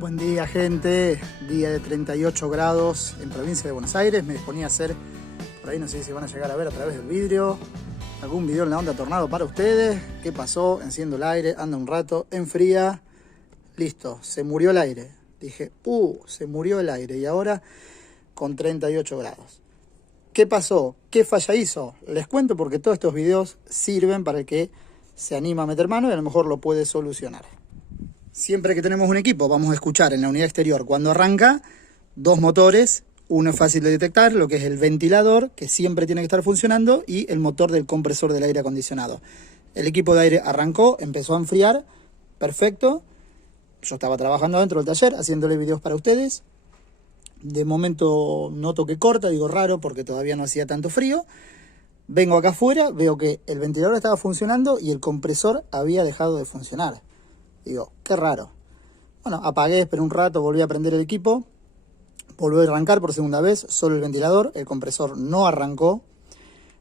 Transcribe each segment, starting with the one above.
Buen día, gente. Día de 38 grados en provincia de Buenos Aires. Me disponía a hacer, por ahí no sé si van a llegar a ver a través del vidrio, algún video en la onda tornado para ustedes. ¿Qué pasó? Enciendo el aire, anda un rato, enfría. Listo, se murió el aire. Dije, se murió el aire. Y ahora con 38 grados. ¿Qué pasó? ¿Qué falla hizo? Les cuento porque todos estos videos sirven para el que se anima a meter mano y a lo mejor lo puede solucionar. Siempre que tenemos un equipo vamos a escuchar en la unidad exterior cuando arranca dos motores. Uno es fácil de detectar, lo que es el ventilador, que siempre tiene que estar funcionando, y el motor del compresor del aire acondicionado. El equipo de aire arrancó, empezó a enfriar, perfecto. Yo estaba trabajando dentro del taller haciéndole videos para ustedes. De momento noto que corta, digo raro porque todavía no hacía tanto frío. Vengo acá afuera, veo que el ventilador estaba funcionando y el compresor había dejado de funcionar. Digo, qué raro. Bueno, apagué, esperé un rato, volví a prender el equipo. Volví a arrancar por segunda vez, solo el ventilador. El compresor no arrancó,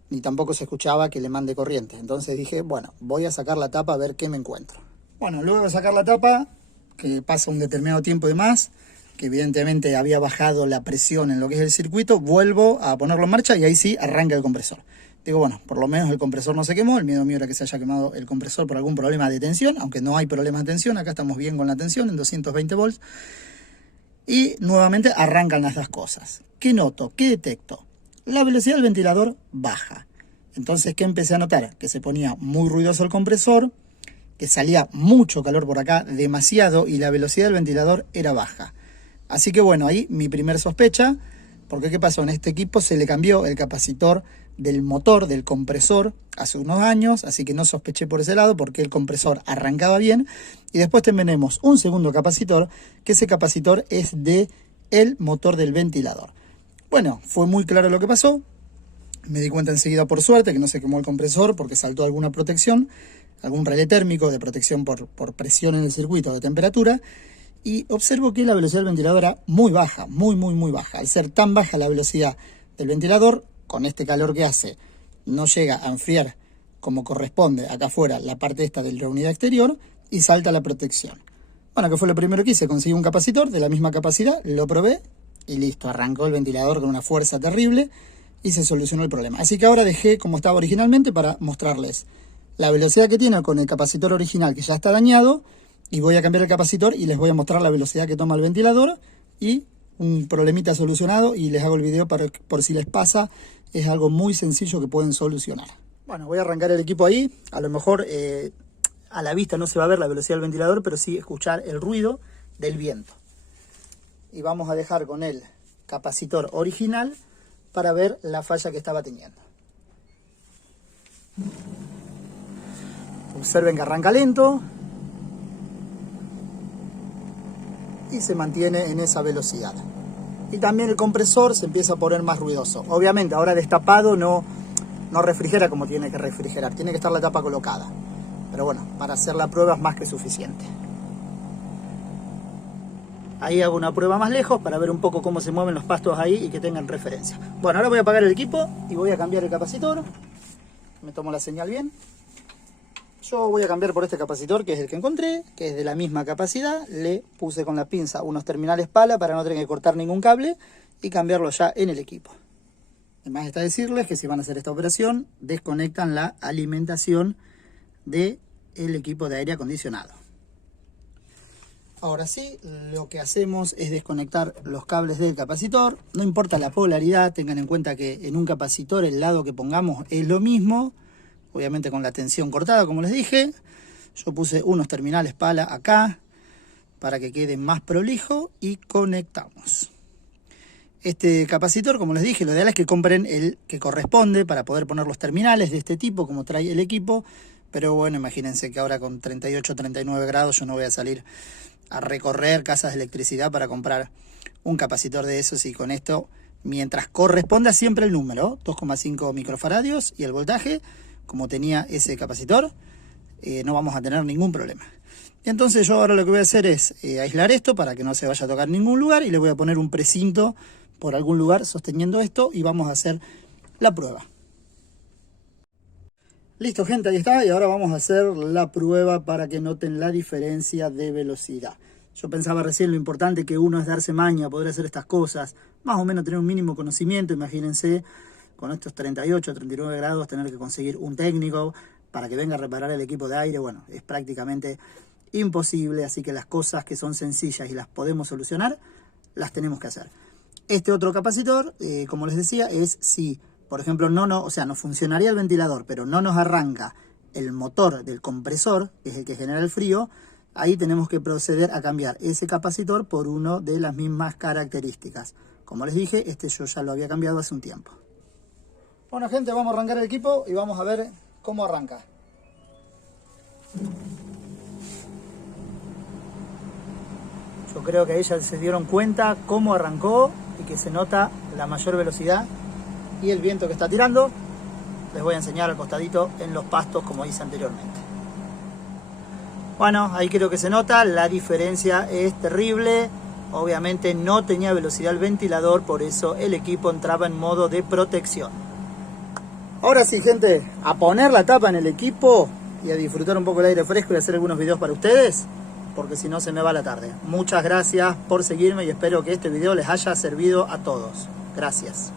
ni tampoco se escuchaba que le mande corriente. Entonces dije, bueno, voy a sacar la tapa a ver qué me encuentro. Bueno, luego de sacar la tapa, que pasa un determinado tiempo de más, que evidentemente había bajado la presión en lo que es el circuito, vuelvo a ponerlo en marcha y ahí sí arranca el compresor. Digo, bueno, por lo menos el compresor no se quemó. El miedo mío era que se haya quemado el compresor por algún problema de tensión, aunque no hay problemas de tensión. Acá estamos bien con la tensión en 220 volts. Y nuevamente arrancan las dos cosas. ¿Qué noto? ¿Qué detecto? La velocidad del ventilador baja. Entonces, ¿qué empecé a notar? Que se ponía muy ruidoso el compresor, que salía mucho calor por acá, demasiado, y la velocidad del ventilador era baja. Así que bueno, ahí mi primer sospecha, porque ¿qué pasó? En este equipo se le cambió el capacitor del motor, del compresor, hace unos años, así que no sospeché por ese lado porque el compresor arrancaba bien. Y después tenemos un segundo capacitor, que ese capacitor es de el motor del ventilador. Bueno, fue muy claro lo que pasó. Me di cuenta enseguida, por suerte, que no se quemó el compresor porque saltó alguna protección, algún relé térmico de protección por presión en el circuito de temperatura. Y observo que la velocidad del ventilador era muy baja, muy baja. Al ser tan baja la velocidad del ventilador, con este calor que hace, no llega a enfriar como corresponde acá afuera la parte esta de la unidad exterior y salta la protección. Bueno, que fue lo primero que hice, conseguí un capacitor de la misma capacidad, lo probé y listo, arrancó el ventilador con una fuerza terrible y se solucionó el problema. Así que ahora dejé como estaba originalmente para mostrarles la velocidad que tiene con el capacitor original que ya está dañado, y voy a cambiar el capacitor y les voy a mostrar la velocidad que toma el ventilador y un problemita solucionado, y les hago el video por si les pasa. Es algo muy sencillo que pueden solucionar. Bueno, voy a arrancar el equipo ahí. A lo mejor a la vista no se va a ver la velocidad del ventilador, pero sí escuchar el ruido del viento. Y vamos a dejar con el capacitor original para ver la falla que estaba teniendo. Observen que arranca lento y se mantiene en esa velocidad. Y también el compresor se empieza a poner más ruidoso. Obviamente ahora destapado no refrigera como tiene que refrigerar, tiene que estar la tapa colocada. Pero bueno, para hacer la prueba es más que suficiente. Ahí hago una prueba más lejos para ver un poco cómo se mueven los pastos ahí y que tengan referencia. Bueno, ahora voy a apagar el equipo y voy a cambiar el capacitor. Me tomo la señal bien. Yo voy a cambiar por este capacitor, que es el que encontré, que es de la misma capacidad. Le puse con la pinza unos terminales pala para no tener que cortar ningún cable y cambiarlo ya en el equipo. Además está decirles que si van a hacer esta operación, desconectan la alimentación del equipo de aire acondicionado. Ahora sí, lo que hacemos es desconectar los cables del capacitor. No importa la polaridad, tengan en cuenta que en un capacitor el lado que pongamos es lo mismo. Obviamente con la tensión cortada, como les dije. Yo puse unos terminales pala acá para que quede más prolijo y conectamos. Este capacitor, como les dije, lo ideal es que compren el que corresponde para poder poner los terminales de este tipo, como trae el equipo. Pero bueno, imagínense que ahora con 38 o 39 grados yo no voy a salir a recorrer casas de electricidad para comprar un capacitor de esos, y con esto, mientras corresponda siempre el número, 2,5 microfaradios y el voltaje, como tenía ese capacitor, no vamos a tener ningún problema. Y entonces yo ahora lo que voy a hacer es aislar esto para que no se vaya a tocar en ningún lugar, y le voy a poner un precinto por algún lugar sosteniendo esto y vamos a hacer la prueba. Listo, gente, ahí está. Y ahora vamos a hacer la prueba para que noten la diferencia de velocidad. Yo pensaba recién lo importante que uno es darse maña, poder hacer estas cosas, más o menos tener un mínimo conocimiento. Imagínense, con estos 38, 39 grados, tener que conseguir un técnico para que venga a reparar el equipo de aire. Bueno, es prácticamente imposible, así que las cosas que son sencillas y las podemos solucionar, las tenemos que hacer. Este otro capacitor, como les decía, es si, por ejemplo, no funcionaría el ventilador, pero no nos arranca el motor del compresor, que es el que genera el frío. Ahí tenemos que proceder a cambiar ese capacitor por uno de las mismas características. Como les dije, este yo ya lo había cambiado hace un tiempo. Bueno, gente, vamos a arrancar el equipo y vamos a ver cómo arranca. Yo creo que ahí ya se dieron cuenta cómo arrancó y que se nota la mayor velocidad y el viento que está tirando. Les voy a enseñar al costadito en los pastos como hice anteriormente. Bueno, ahí creo que se nota, la diferencia es terrible. Obviamente no tenía velocidad el ventilador, por eso el equipo entraba en modo de protección. Ahora sí, gente, a poner la tapa en el equipo y a disfrutar un poco el aire fresco y hacer algunos videos para ustedes, porque si no se me va la tarde. Muchas gracias por seguirme y espero que este video les haya servido a todos. Gracias.